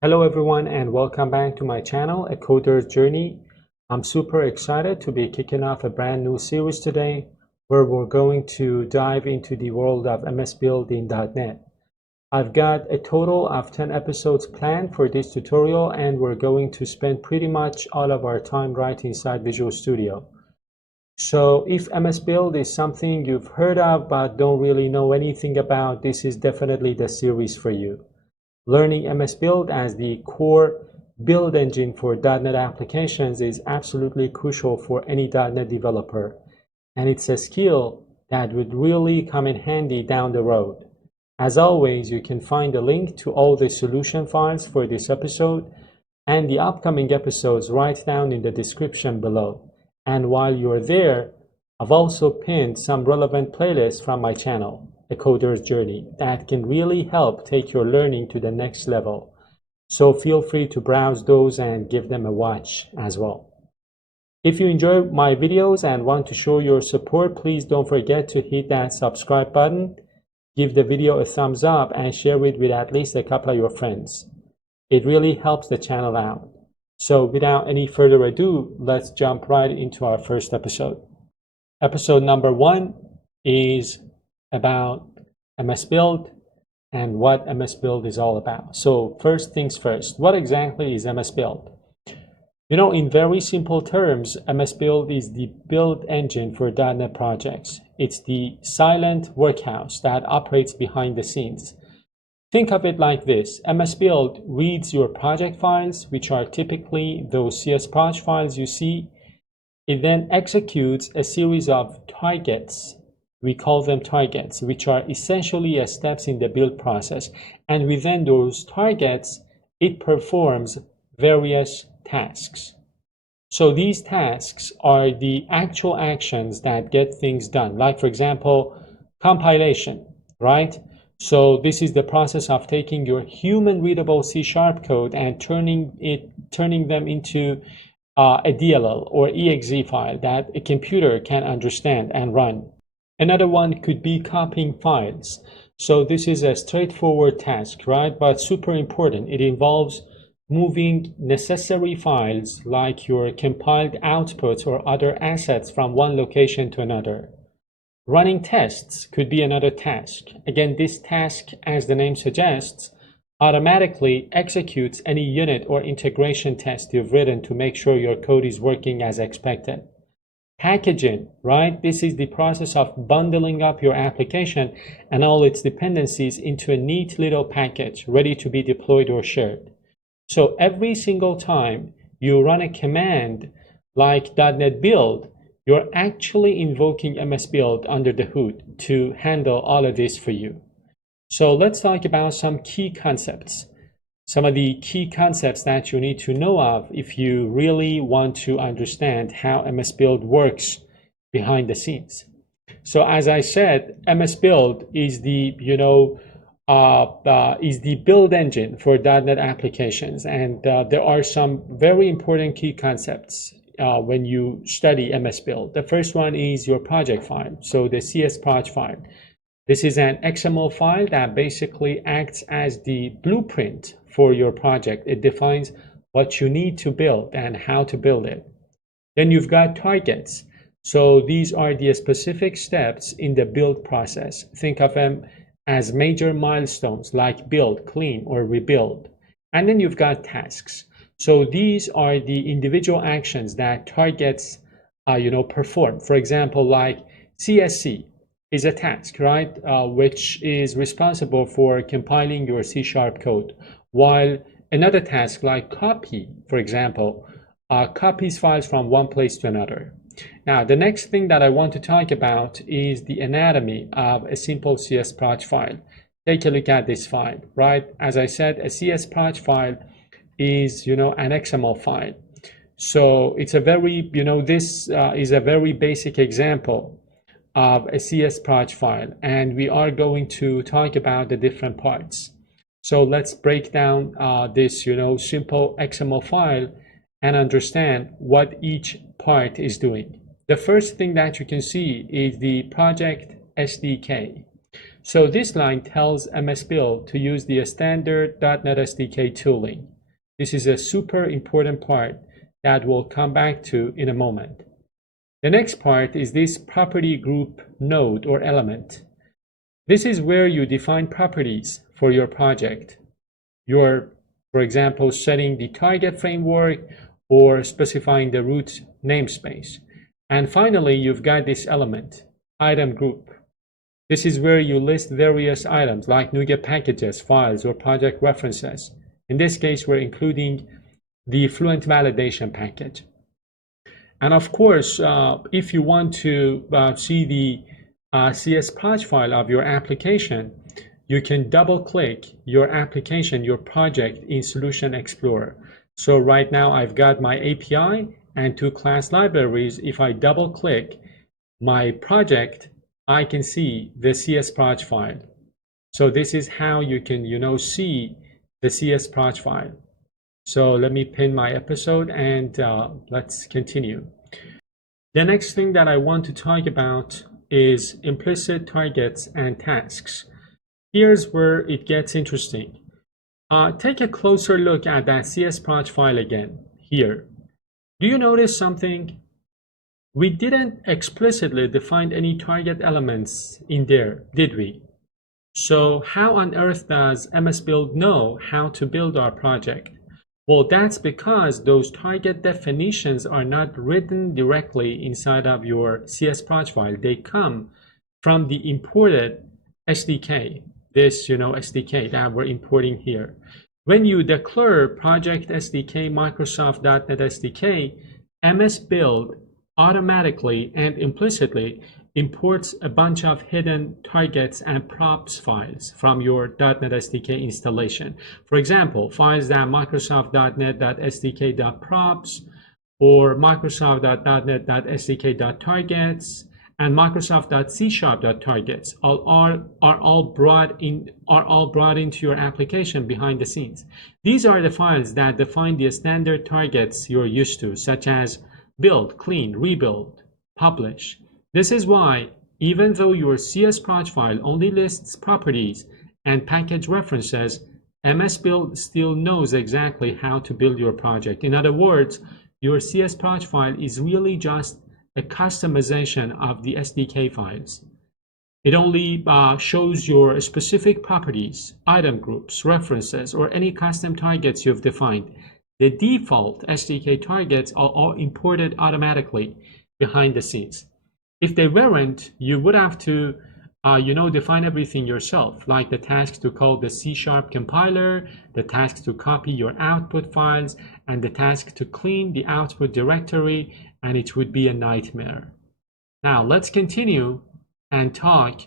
Hello everyone and welcome back to my channel, A Coder's Journey. I'm super excited to be kicking off a brand new series today where we're going to dive into the world of MSBuild in .NET. I've got a total of 10 episodes planned for this tutorial and we're going to spend pretty much all of our time right inside Visual Studio. So if MSBuild is something you've heard of but don't really know anything about, this is definitely the series for you. Learning MSBuild as the core build engine for .NET applications is absolutely crucial for any .NET developer, and it's a skill that would really come in handy down the road. As always, you can find a link to all the solution files for this episode and the upcoming episodes right down in the description below. And while you're there, I've also pinned some relevant playlists from my channel, A Coder's Journey, that can really help take your learning to the next level. So feel free to browse those and give them a watch as well. If you enjoy my videos and want to show your support, please don't forget to hit that subscribe button, give the video a thumbs up, and share it with at least a couple of your friends. It really helps the channel out. So without any further ado, let's jump right into our first episode. Episode number 1 is about MSBuild and what MSBuild is all about. So first things first, what exactly is MSBuild? In very simple terms, MSBuild is the build engine for .NET projects. It's the silent workhouse that operates behind the scenes. Think of it like this. MSBuild reads your project files, which are typically those CSproj files you see. It then executes a series of targets. We call them targets, which are essentially steps in the build process. And within those targets, it performs various tasks. So these tasks are the actual actions that get things done. Like, for example, compilation, right? So this is the process of taking your human readable C# code and turning them into a DLL or exe file that a computer can understand and run. Another one could be copying files. So this is a straightforward task, right? But super important. It involves moving necessary files like your compiled outputs or other assets from one location to another. Running tests could be another task. Again, this task, as the name suggests, automatically executes any unit or integration test you've written to make sure your code is working as expected. Packaging, right? This is the process of bundling up your application and all its dependencies into a neat little package ready to be deployed or shared. So every single time you run a command like .NET Build, you're actually invoking MSBuild under the hood to handle all of this for you. So let's talk about some key concepts. Some of the key concepts that you need to know of if you really want to understand how MSBuild works behind the scenes. So as I said, MSBuild is the build engine for .NET applications, and there are some very important key concepts when you study MSBuild. The first one is your project file, so the CSproj file. This is an XML file that basically acts as the blueprint for your project. It defines what you need to build and how to build it. Then you've got targets. So these are the specific steps in the build process. Think of them as major milestones like build, clean, or rebuild. And then you've got tasks. So these are the individual actions that targets perform. For example, like CSC is a task, right? Which is responsible for compiling your C# code, while another task like copy, for example, copies files from one place to another. Now, the next thing that I want to talk about is the anatomy of a simple CSproj file. Take a look at this file, right? As I said, a CSproj file is, an XML file. So it's a very, this is a very basic example of a CSproj file, and we are going to talk about the different parts. So let's break down this, simple XML file and understand what each part is doing. The first thing that you can see is the project SDK. So this line tells MSBuild to use the standard .NET SDK tooling. This is a super important part that we'll come back to in a moment. The next part is this property group node or element. This is where you define properties for your project. You're, for example, setting the target framework or specifying the root namespace. And finally, you've got this element, item group. This is where you list various items like NuGet packages, files, or project references. In this case, we're including the Fluent validation package. And of course, if you want to see the CS proj file of your application, you can double click your application, your project in Solution Explorer. So right now I've got my API and two class libraries. If I double click my project, I can see the CS proj file. So this is how you can, see the CS proj file. So let me pin my episode and let's continue. The next thing that I want to talk about is implicit targets and tasks. Here's where it gets interesting. Take a closer look at that CS proj file again, here. Do you notice something? We didn't explicitly define any target elements in there, did we? So how on earth does MSBuild know how to build our project? Well, that's because those target definitions are not written directly inside of your CS proj file. They come from the imported SDK, this SDK that we're importing here. When you declare project SDK Microsoft.NET SDK, MSBuild automatically and implicitly imports a bunch of hidden targets and props files from your .NET SDK installation. For example, files that Microsoft.NET.SDK.props or Microsoft.NET.SDK.targets and Microsoft.C#.targets are all brought into your application behind the scenes. These are the files that define the standard targets you're used to, such as build, clean, rebuild, publish. This is why, even though your CS proj file only lists properties and package references, MSBuild still knows exactly how to build your project. In other words, your CS proj file is really just a customization of the SDK files. It only shows your specific properties, item groups, references, or any custom targets you've defined. The default SDK targets are all imported automatically behind the scenes. If they weren't, you would have to define everything yourself, like the task to call the C# compiler, the task to copy your output files, and the task to clean the output directory, and it would be a nightmare. Now let's continue and talk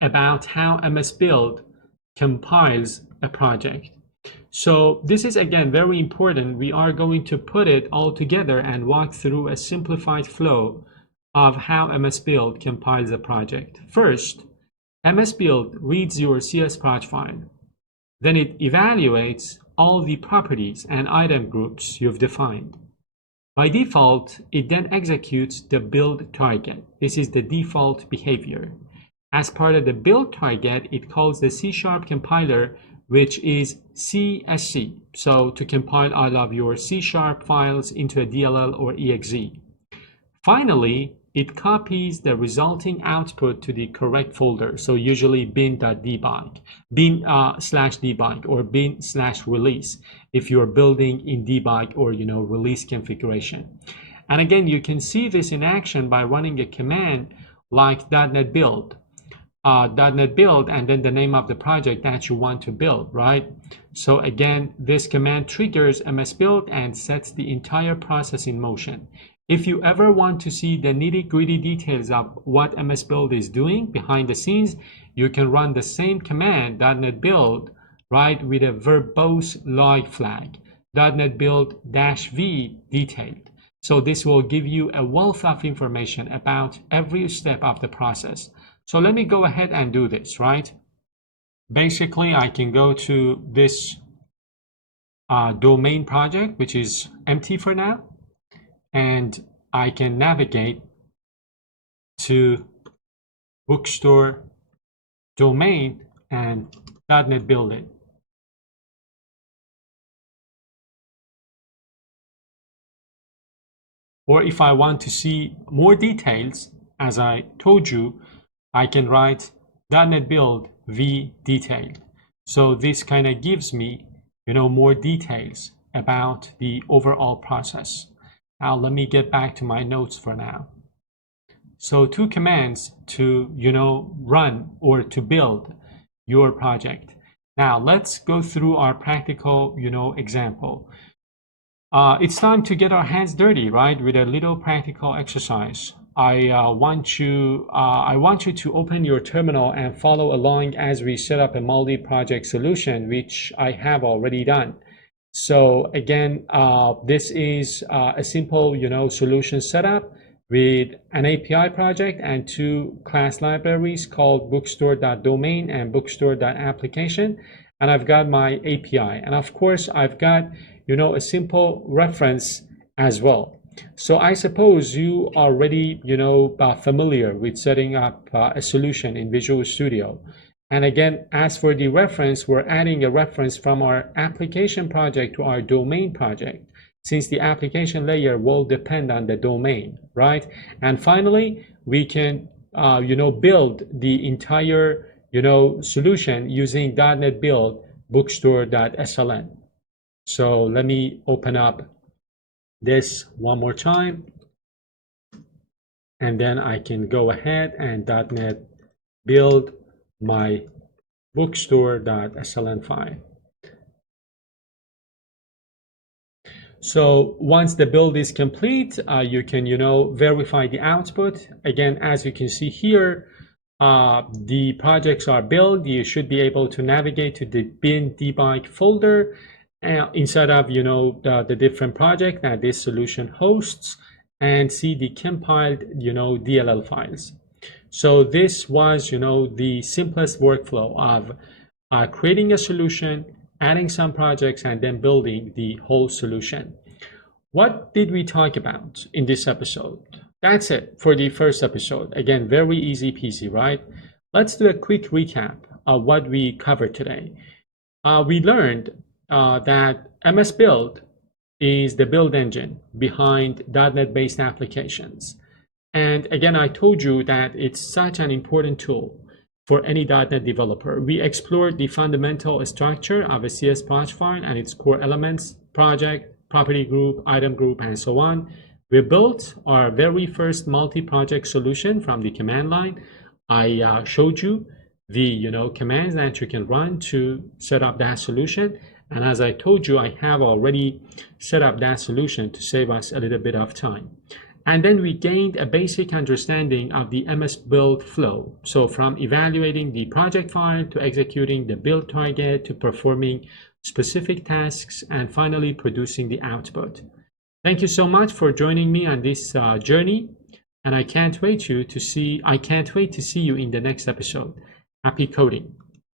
about how MSBuild compiles a project. So this is again very important. We are going to put it all together and walk through a simplified flow of how MSBuild compiles a project. First, MSBuild reads your CS proj file. Then it evaluates all the properties and item groups you've defined. By default, it then executes the build target. This is the default behavior. As part of the build target, it calls the C# compiler, which is CSC, so to compile all of your C# files into a DLL or EXE. Finally, it copies the resulting output to the correct folder, so usually bin.debug, bin/debug or bin/release if you're building in debug or release configuration. And again, you can see this in action by running a command like .NET build, and then the name of the project that you want to build, right? So again, this command triggers MSBuild and sets the entire process in motion. If you ever want to see the nitty-gritty details of what MSBuild is doing behind the scenes, you can run the same command, .NET build, right, with a verbose log flag, .NET build -v detailed. So this will give you a wealth of information about every step of the process. So let me go ahead and do this, right? Basically, I can go to this domain project, which is empty for now, and I can navigate to bookstore domain and .NET Build it. Or if I want to see more details, as I told you, I can write .NET Build v detailed. So this kind of gives me, more details about the overall process. Now let me get back to my notes for now. So 2 commands to, run or to build your project. Now let's go through our practical, example. It's time to get our hands dirty, right? With a little practical exercise. I want you to open your terminal and follow along as we set up a multi-project solution, which I have already done. So again, this is a simple, solution setup with an API project and 2 class libraries called bookstore.domain and bookstore.application. And I've got my API. And of course, I've got, a simple reference as well. So I suppose you are already, familiar with setting up a solution in Visual Studio. And again, as for the reference, we're adding a reference from our application project to our domain project, since the application layer will depend on the domain, right? And finally, we can, build the entire, solution using .NET Build bookstore.sln. So let me open up this one more time, and then I can go ahead and .NET Build my bookstore.sln file. So once the build is complete, you can, verify the output. Again, as you can see here, the projects are built. You should be able to navigate to the bin debug folder inside of, the different project that this solution hosts, and see the compiled, DLL files. So this was, the simplest workflow of creating a solution, adding some projects, and then building the whole solution. What did we talk about in this episode? That's it for the first episode. Again, very easy peasy, right? Let's do a quick recap of what we covered today. We learned that MSBuild is the build engine behind .NET-based applications. And again, I told you that it's such an important tool for any .NET developer. We explored the fundamental structure of a CS project file and its core elements: project, property group, item group, and so on. We built our very first multi-project solution from the command line. I showed you the commands that you can run to set up that solution. And as I told you, I have already set up that solution to save us a little bit of time. And then we gained a basic understanding of the MSBuild flow. So from evaluating the project file to executing the build target to performing specific tasks and finally producing the output. Thank you so much for joining me on this journey, and I can't wait to see you in the next episode. Happy coding.